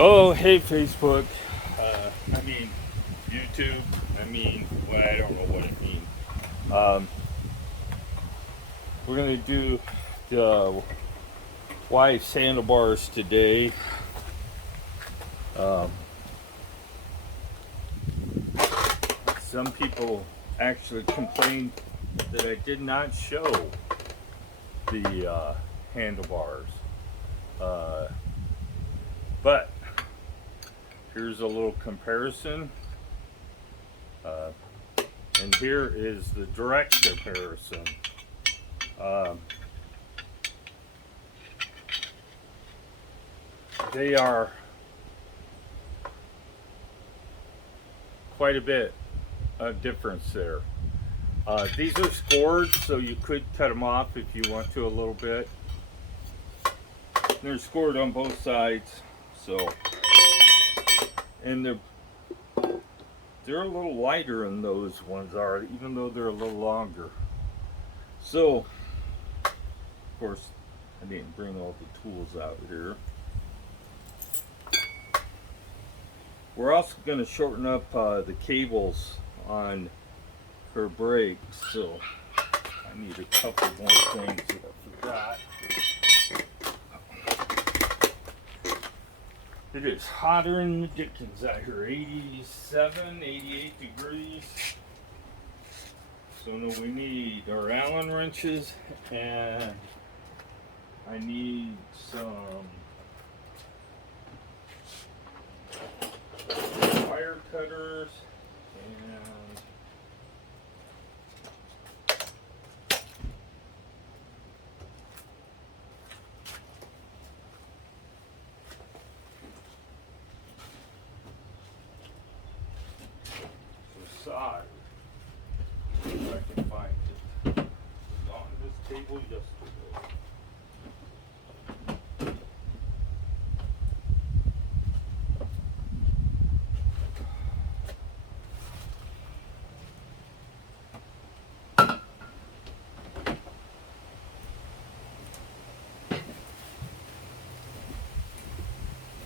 Oh, hey, Facebook. I mean, YouTube. Well, I don't know what it means. Um, we're going to do the wife's handlebars today. Um, some people actually complained that I did not show the handlebars. But here's a little comparison. And here is the direct comparison. They are quite a bit of difference there. These are scored, so you could cut them off if you want to a little bit. They're scored on both sides, so, and they're a little lighter than those ones are, even though they're a little longer. So, of course, I didn't bring all the tools out here. We're also going to shorten up the cables on her brakes, so I need a couple more things that I forgot. It is hotter than the dickens out here, 87, 88 degrees. So now we need our Allen wrenches, and I need some wire cutters and some solder. If I can find it. It was on this table yesterday.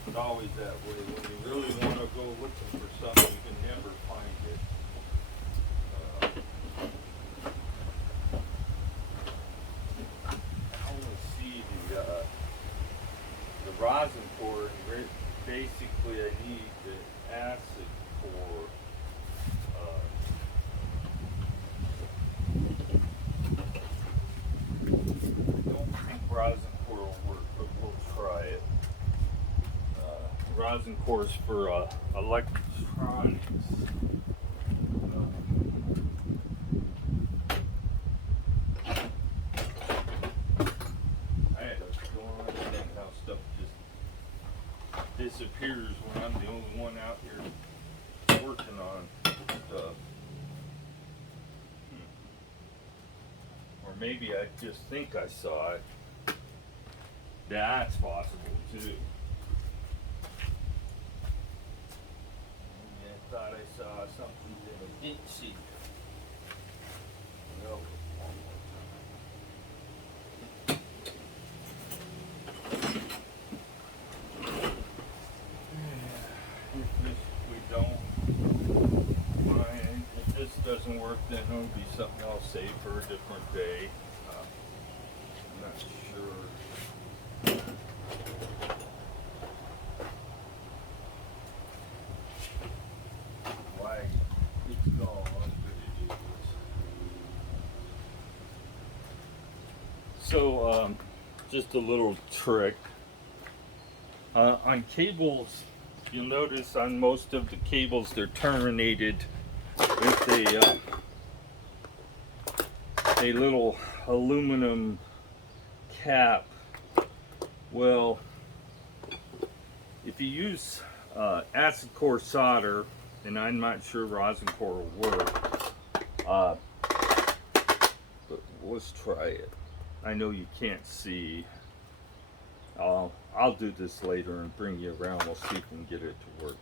It's always that way. When you really want to go looking for something, you can never find it. I want to see the rosin core. Basically, I need the acid core. I don't think rosin core will work, but we'll try it. Rosin cores for electronics. I had don't understand how stuff just disappears when I'm the only one out here working on stuff. Or maybe I just think I saw it. That's possible too. I thought I saw something that I didn't see. No. If we don't find, if this doesn't work, then it'll be something I'll save for a different day. I'm not sure. Why it's gone, but it is. So, just a little trick. On cables, you'll notice on most of the cables they're terminated with a little aluminum cap. Well, if you use acid core solder, and I'm not sure rosin core will work, but let's try it. I know you can't see. I'll do this later and bring you around. We'll see if we can get it to work.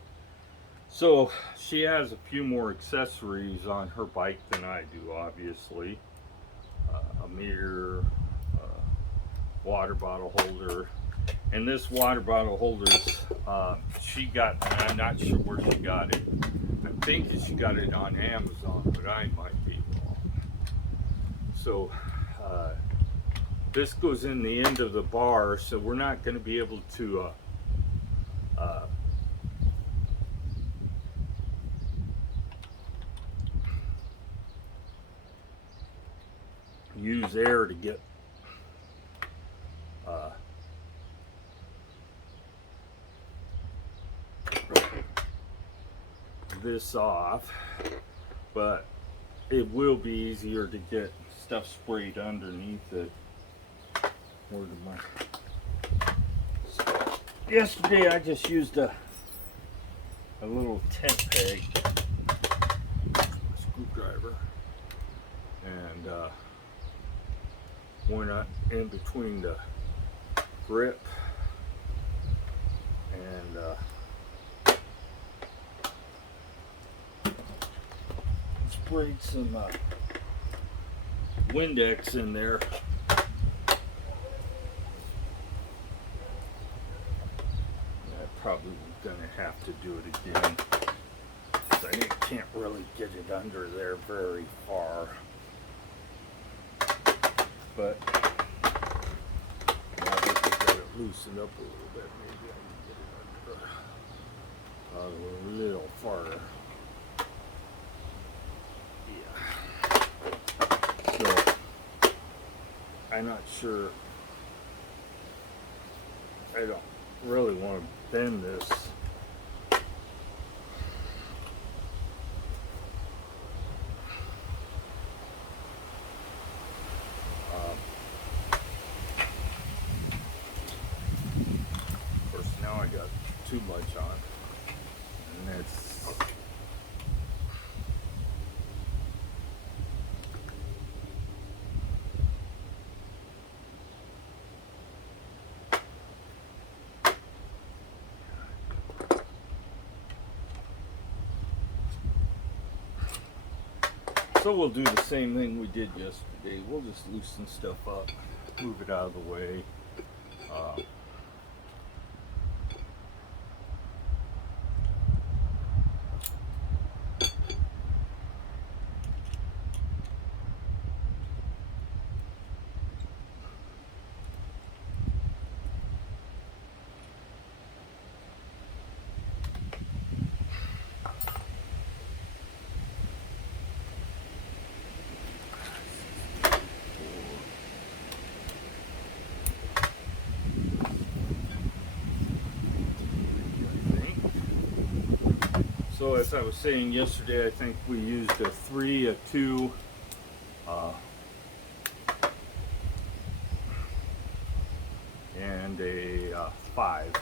So she has a few more accessories on her bike than I do, obviously. A mirror, water bottle holder, and this water bottle holder is she got, I'm not sure where she got it. I'm thinking she got it on Amazon, but I might be wrong. So this goes in the end of the bar, so we're not going to be able to use air to get this off, but it will be easier to get stuff sprayed underneath it. Where did my... Yesterday I just used a little tent peg screwdriver and went in between the grip and sprayed some Windex in there. I'm probably gonna have to do it again, because I can't really get it under there very far. But now that we've got it loosened up a little bit, maybe I can get it under a little farther. Yeah. So I'm not sure. I don't really want to bend this. Of course, now I got too much on, and that's so we'll do the same thing we did yesterday. We'll just loosen stuff up, move it out of the way. So as I was saying yesterday, I think we used a 3, a 2, and a 5.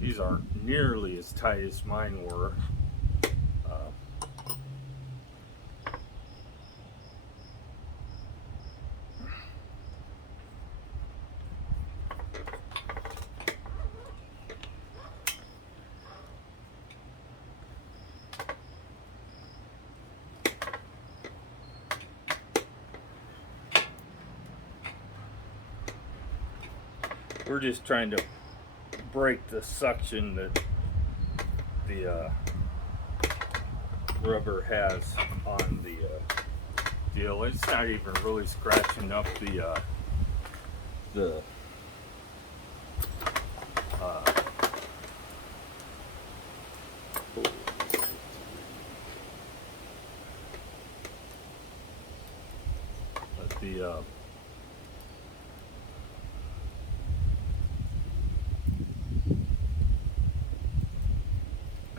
These aren't nearly as tight as mine were. We're just trying to break the suction that the rubber has on the deal. It's not even really scratching up the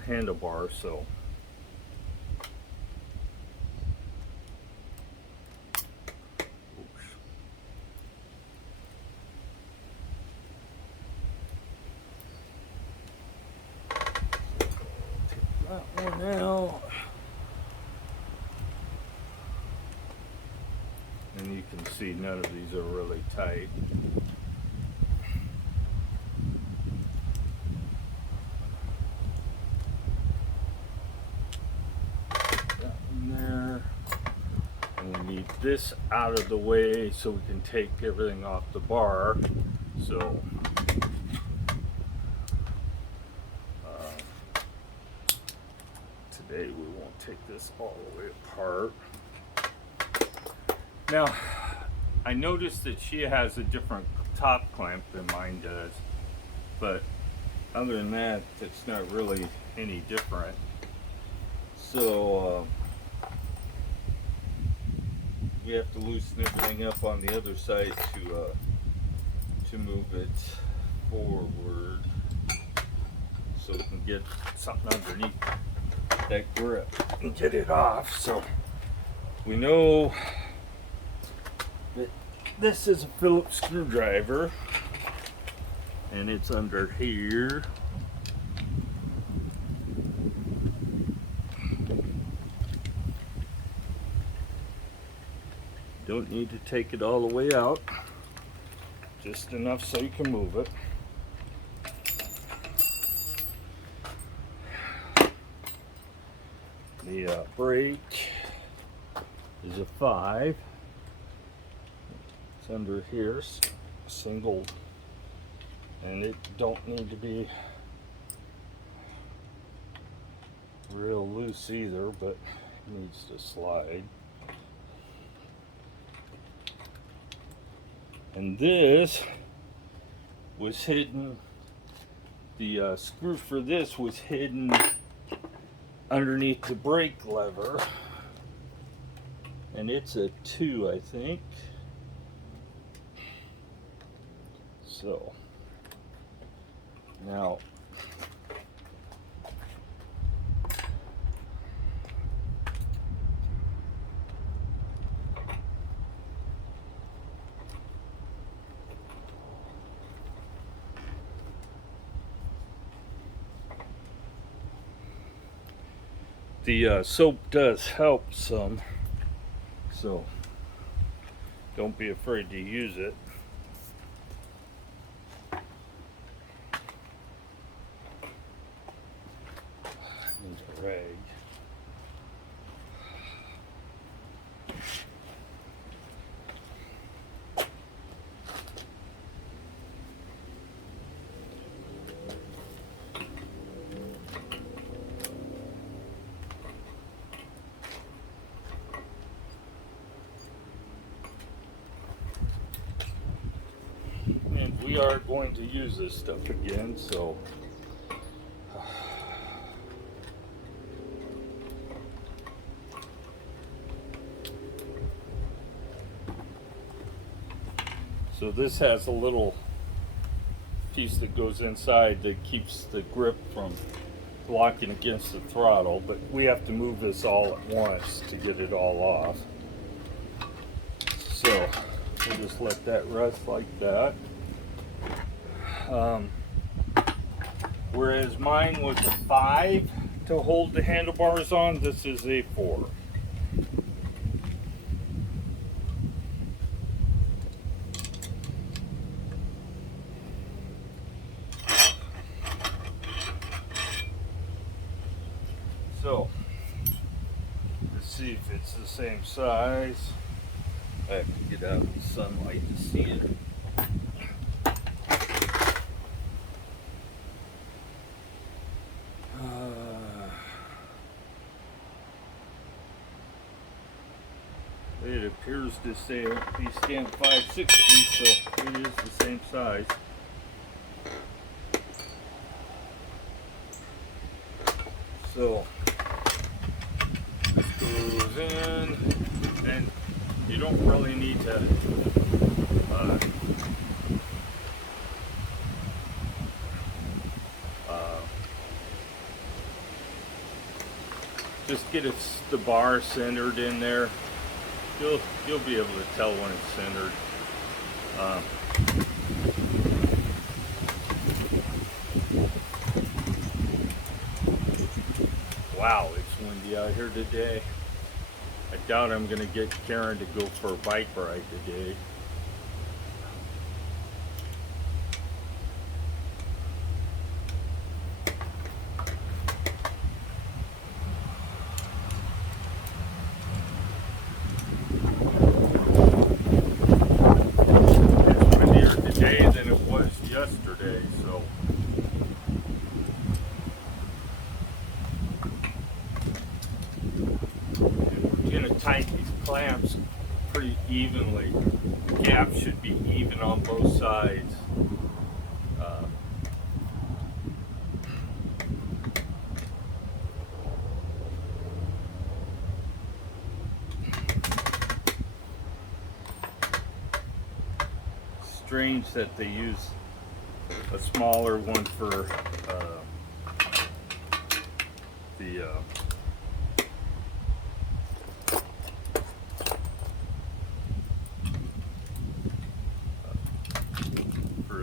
handlebar, so that one out, and you can see none of these are really tight. get this out of the way so we can take everything off the bar. So today we won't take this all the way apart. Now, I noticed that she has a different top clamp than mine does, but other than that, it's not really any different. So we have to loosen everything up on the other side to move it forward, so we can get something underneath that grip and get it off. So we know that this is a Phillips screwdriver, and it's under here. Don't need to take it all the way out, just enough so you can move it. The brake is a 5. It's under here, single, and it don't need to be real loose either, but it needs to slide. And this was hidden, the screw for this was hidden underneath the brake lever, and it's a 2, I think. So now the soap does help some, so don't be afraid to use it. Needs a rag. And we are going to use this stuff again, so this has a little piece that goes inside that keeps the grip from locking against the throttle, but we have to move this all at once to get it all off. So we'll just let that rest like that. Whereas mine was a 5 to hold the handlebars on, this is a 4. So let's see if it's the same size. I have to get out in the sunlight to see it. It appears to say be stamped 560, so it is the same size. So this goes in, and you don't really need to just get the bar centered in there. You'll be able to tell when it's centered. Wow, it's windy out here today. I doubt I'm gonna get Karen to go for a bike ride today. yesterday, so and we're gonna tighten these clamps pretty evenly. The gap should be even on both sides. Strange that they use a smaller one for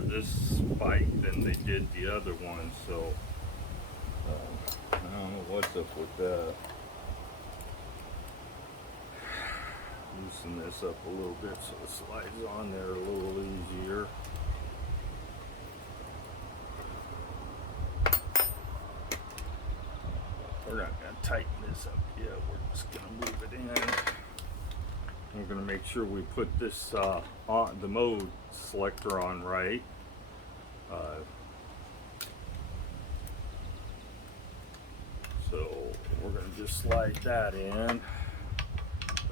this bike than they did the other one, so I don't know what's up with that. Loosen this up a little bit so it slides on there a little easier. We're not going to tighten this up yet, we're just going to move it in. We're going to make sure we put this on the mode selector on right. So we're going to just slide that in.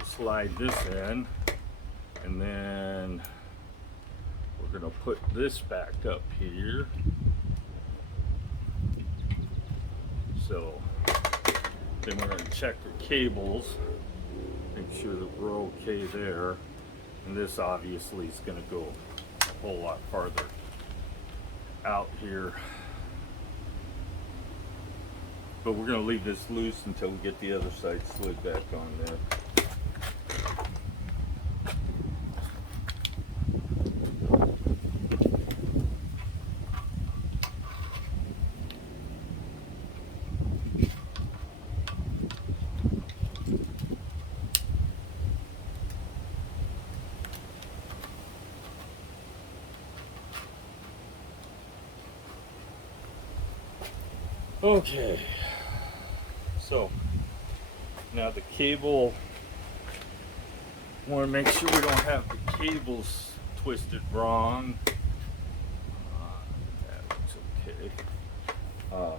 Slide this in, and then we're going to put this back up here. So then we're going to check the cables, make sure that we're okay there, and this obviously is going to go a whole lot farther out here, but we're going to leave this loose until we get the other side slid back on there. Okay, so now the cable, want to make sure we don't have the cables twisted wrong. That looks okay.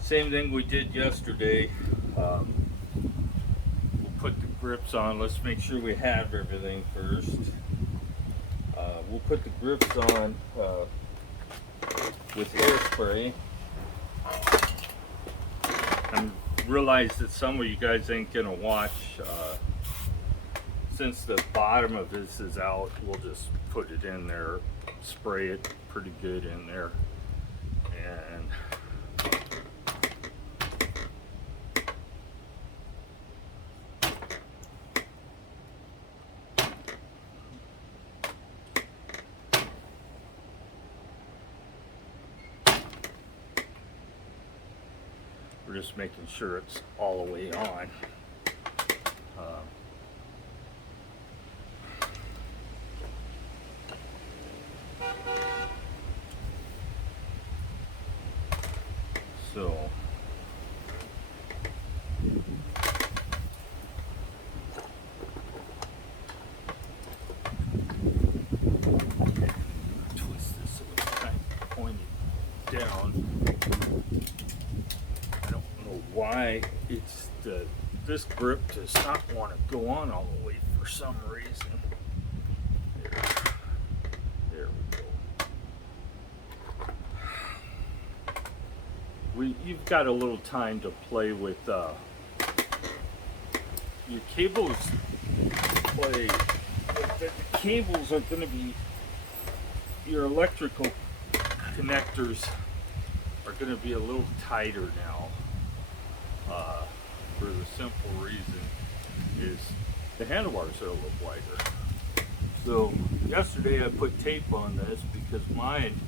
Same thing we did yesterday. We'll put the grips on. Let's make sure we have everything first. We'll put the grips on with hairspray, and realize that some of you guys ain't gonna watch. Since the bottom of this is out, we'll just put it in there, spray it pretty good in there, and we're just making sure it's all the way on. So twist this so it's kind of pointed down. I don't know why it's this grip does not want to go on all the way for some reason. There we go. You've got a little time to play with your cables. The cables are going to be, your electrical connectors are going to be a little tighter now. For the simple reason is the handlebars are a little wider. So yesterday I put tape on this because mine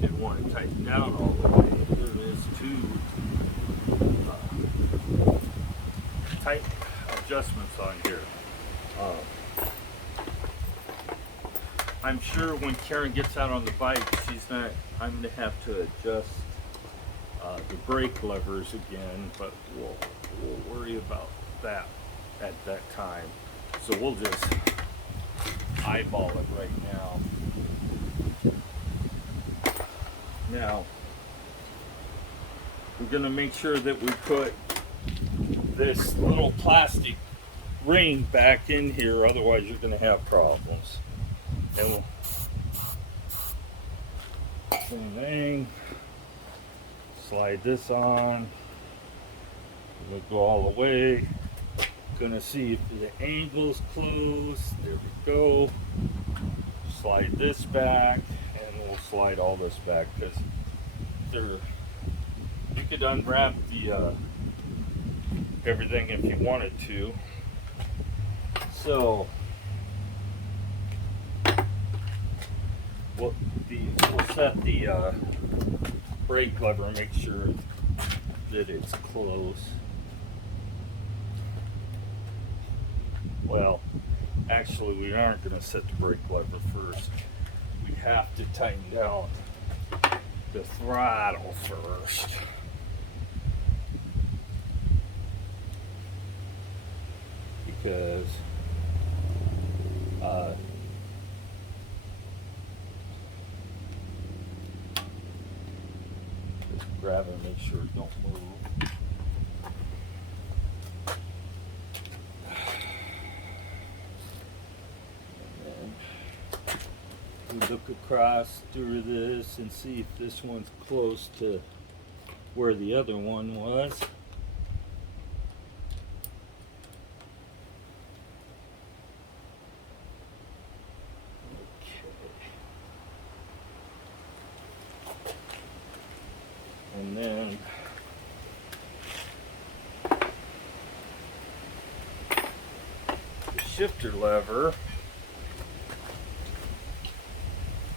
didn't want to tighten down all the way. There is two tight adjustments on here. I'm sure when Karen gets out on the bike, I'm going to have to adjust the brake levers again, but we'll worry about that at that time. So we'll just eyeball it right now. Now, we're going to make sure that we put this little plastic ring back in here, otherwise you're going to have problems. And we'll, same thing, slide this on, we'll go all the way. Gonna see if the angle's close. There we go. Slide this back, and we'll slide all this back because you could unwrap the everything if you wanted to. So we'll set the brake lever and make sure that it's close. Well, actually, we aren't going to set the brake lever first. We have to tighten down the throttle first. Because just grab it and make sure it don't move. We look across through this and see if this one's close to where the other one was. Okay. And then the shifter lever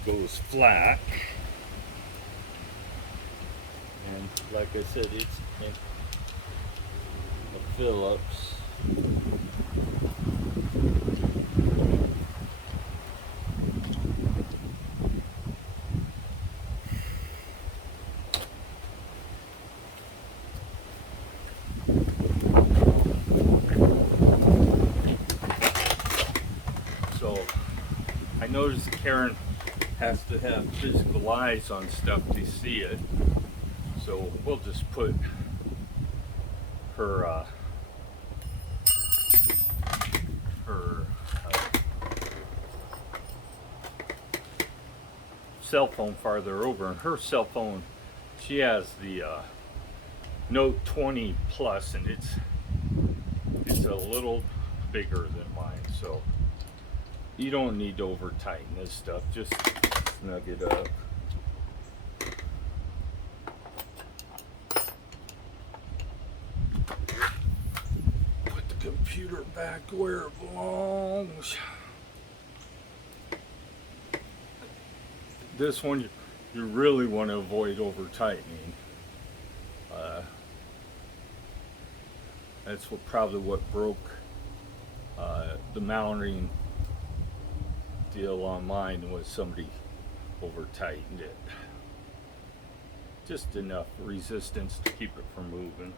goes flat, and like I said, it's in a Phillips. So I noticed Karen has to have physical eyes on stuff to see it, so we'll just put her cell phone farther over. And her cell phone, she has the Note 20 Plus, and it's a little bigger than mine, so you don't need to over tighten this stuff, just snug it up. Put the computer back where it belongs. This one you really want to avoid over tightening. That's probably what broke the mounting deal on mine, was somebody over tightened it. Just enough resistance to keep it from moving.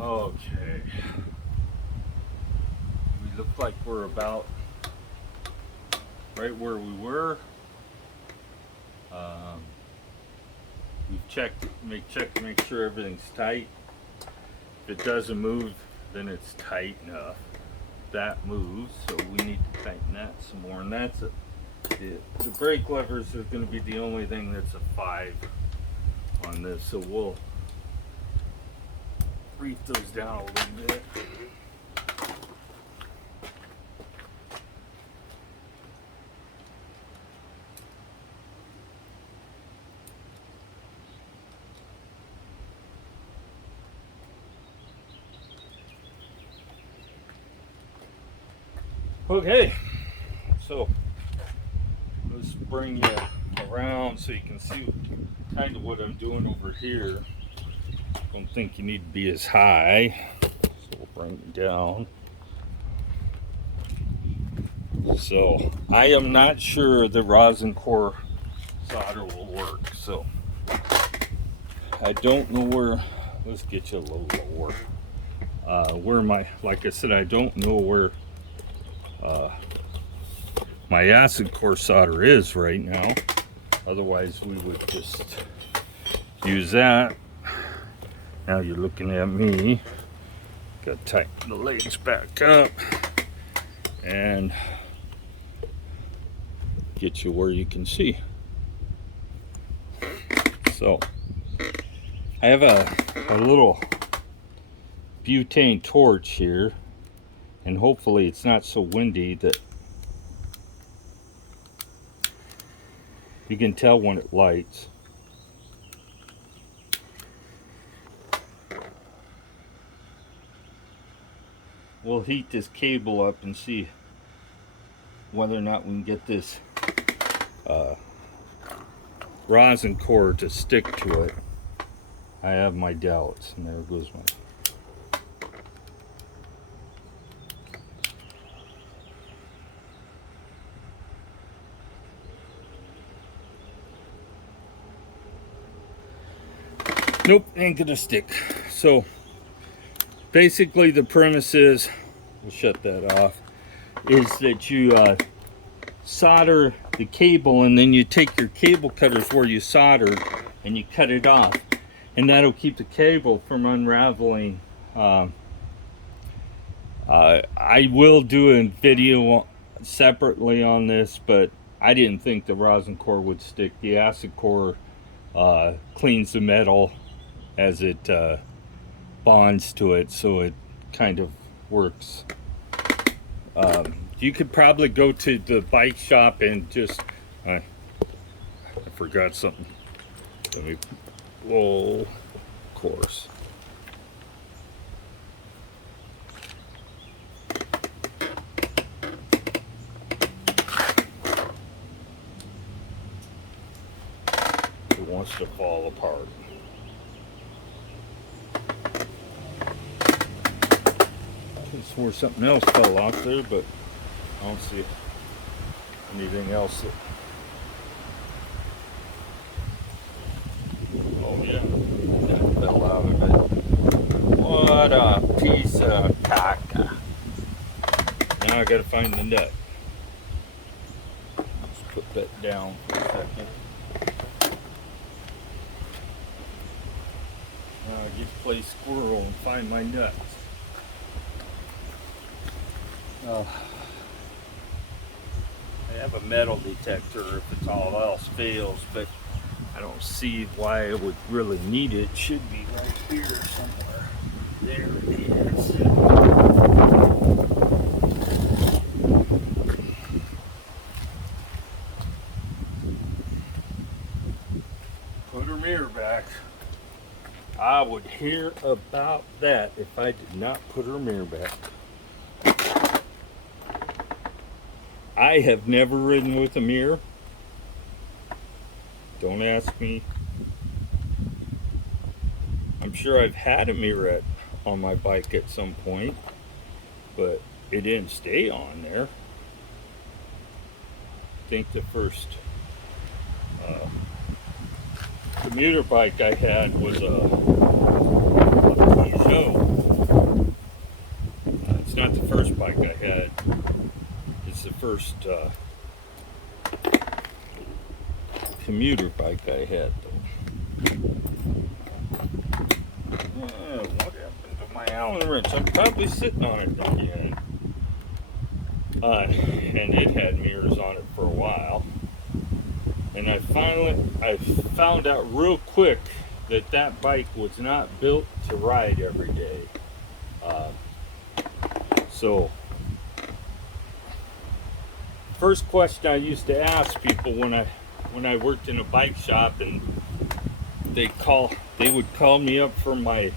Okay, we look like we're about right where we were. We've checked to make sure everything's tight. If it doesn't move, then it's tight enough. That moves, so we need to tighten that some more, and that's it. The brake levers are going to be the only thing that's a 5 on this, so we'll reef those down a little bit. Okay, so Let's bring you around so you can see kind of what I'm doing over here. Don't think you need to be as high, so we'll bring you down. So I am not sure the rosin core solder will work, so I don't know where. Let's get you a little lower. Where like I said, I don't know where my acid core solder is right now. Otherwise we would just use that. Now you're looking at me. Gotta tighten the legs back up and get you where you can see. So I have a little butane torch here, and hopefully it's not so windy that you can tell when it lights. We'll heat this cable up and see whether or not we can get this rosin core to stick to it. I have my doubts, and there goes my. Nope, ain't gonna stick. So basically the premise is, we'll shut that off, is that you solder the cable, and then you take your cable cutters where you soldered and you cut it off, and that'll keep the cable from unraveling. I will do a video separately on this, but I didn't think the rosin core would stick. The acid core cleans the metal as it bonds to it, so it kind of works. You could probably go to the bike shop and just I forgot something. Let me blow, of course. It wants to fall apart. I swore something else fell off there, but I don't see anything else that. Oh yeah, that fell out of it. What a piece of caca. Now I gotta find the nut. Let's put that down for a second. Now I get to play squirrel and find my nuts. I have a metal detector if it's all else fails, but I don't see why I would really need it. It should be right here somewhere. There it is. Put her mirror back. I would hear about that if I did not put her mirror back. I have never ridden with a mirror. Don't ask me. I'm sure I've had a mirror on my bike at some point, but it didn't stay on there. I think the first commuter bike I had was a Peugeot. It's not the first bike I had. It's the first commuter bike I had, though. What happened to my Allen wrench? I'm probably sitting on it again. And it had mirrors on it for a while. And I found out real quick that that bike was not built to ride every day. So first question I used to ask people when I worked in a bike shop, and they would call me up from my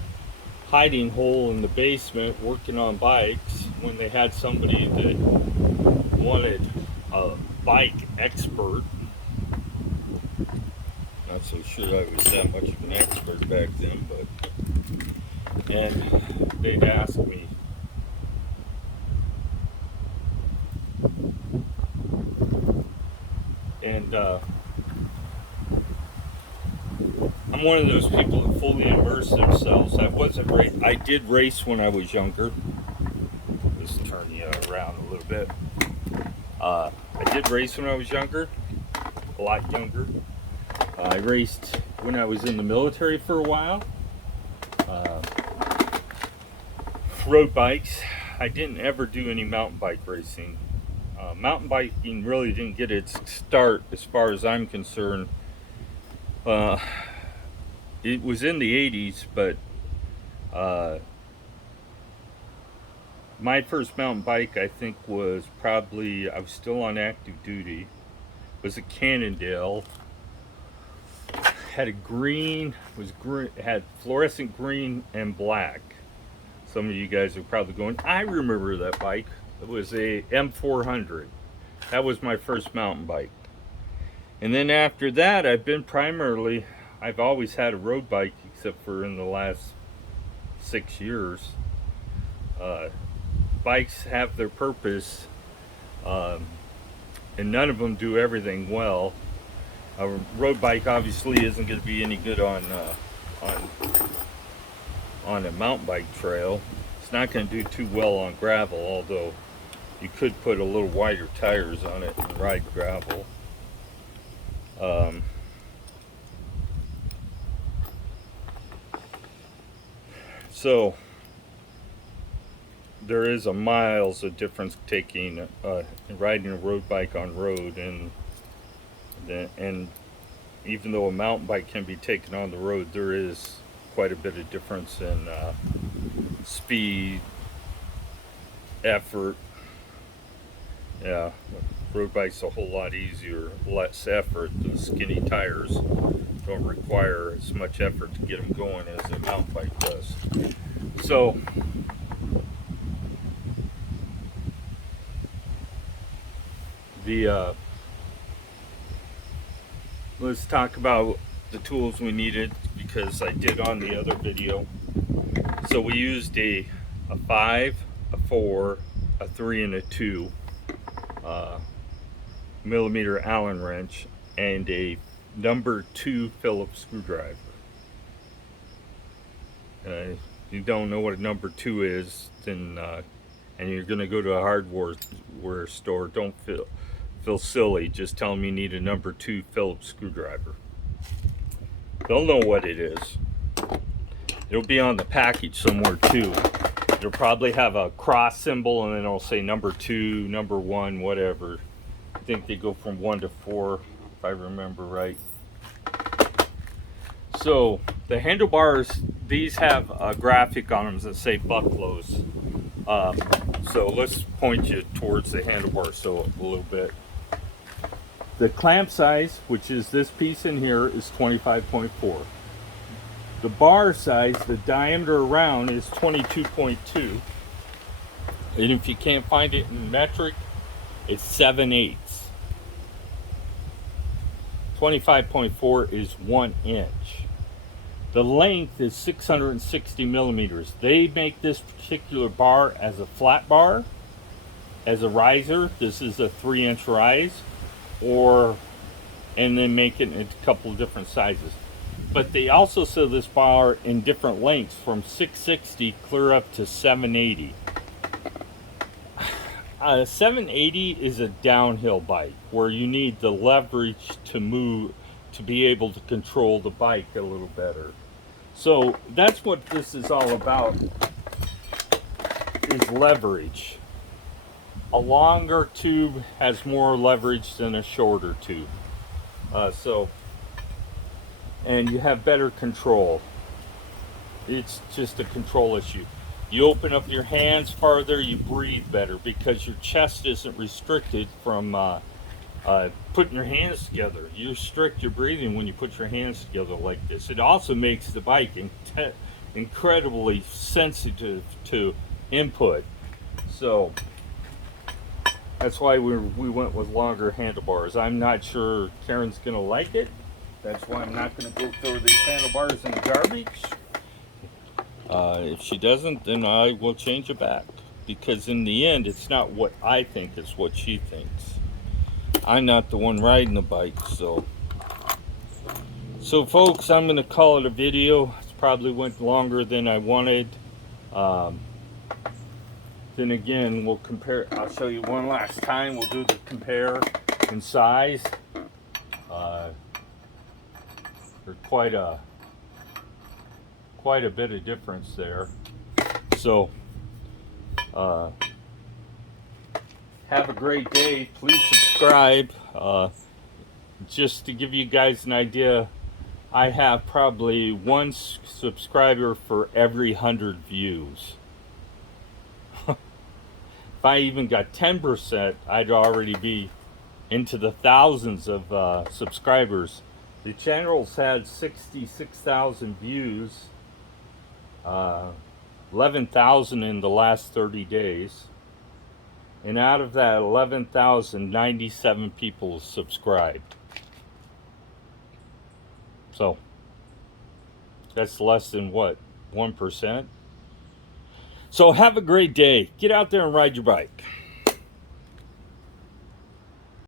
hiding hole in the basement working on bikes when they had somebody that wanted a bike expert. Not so sure I was that much of an expert back then, but and they'd ask me, and I'm one of those people that fully immerse themselves. I did race when I was younger. Let's turn you around a little bit. I did race when I was younger, a lot younger. I raced when I was in the military for a while. Road bikes. I didn't ever do any mountain bike racing. Mountain biking really didn't get its start, as far as I'm concerned. It was in the 80s, but my first mountain bike, I think, was probably, I was still on active duty, was a Cannondale. Had a green, had fluorescent green and black. Some of you guys are probably going, I remember that bike. It was a M400. That was my first mountain bike. And then after that, I've always had a road bike, except for in the last 6 years. Bikes have their purpose, and none of them do everything well. A road bike obviously isn't going to be any good on a mountain bike trail. It's not going to do too well on gravel, although you could put a little wider tires on it and ride gravel. So there is a miles of difference taking riding a road bike on road, and even though a mountain bike can be taken on the road, there is quite a bit of difference in speed, effort. Yeah, road bike's a whole lot easier, less effort. The skinny tires don't require as much effort to get them going as a mountain bike does. So let's talk about the tools we needed, because I did on the other video. So we used a 5, a 4, a 3, and a 2 millimeter Allen wrench, and a number 2 Phillips screwdriver. If you don't know what a number 2 is, then and you're going to go to a hardware store, don't feel silly. Just tell them you need a number 2 Phillips screwdriver. They'll know what it is. It'll be on the package somewhere too. It'll probably have a cross symbol, and then it'll say number 2, number 1, whatever. I think they go from 1 to 4, if I remember right. So the handlebars, these have a graphic on them that say bucklows. So let's point you towards the handlebar so a little bit. The clamp size, which is this piece in here, is 25.4. The bar size, the diameter around, is 22.2. And if you can't find it in metric, it's 7/8. 25.4 is 1 inch. The length is 660 millimeters. They make this particular bar as a flat bar, as a riser. This is a 3-inch rise, and then make it in a couple of different sizes. But they also sell this bar in different lengths, from 660 clear up to 780. 780 is a downhill bike where you need the leverage to move, to be able to control the bike a little better. So that's what this is all about, is leverage. A longer tube has more leverage than a shorter tube. And you have better control. It's just a control issue. You open up your hands farther, you breathe better, because your chest isn't restricted from putting your hands together. You restrict your breathing when you put your hands together like this. It also makes the bike incredibly sensitive to input. So That's why we went with longer handlebars. I'm not sure Karen's gonna like it. That's why I'm not gonna go throw these handlebars in the garbage. If she doesn't, then I will change it back. Because in the end, it's not what I think, it's what she thinks. I'm not the one riding the bike, so. So folks, I'm gonna call it a video. It's probably went longer than I wanted. Then again, we'll compare. I'll show you one last time. We'll do the compare in size. There's quite a bit of difference there. So, have a great day. Please subscribe. Just to give you guys an idea, I have probably one subscriber for every 100 views. If I even got 10%, I'd already be into the thousands of subscribers. The channel's had 66,000 views, 11,000 in the last 30 days. And out of that 11,000, 97 people subscribed. So, that's less than what, 1%? So have a great day. Get out there and ride your bike.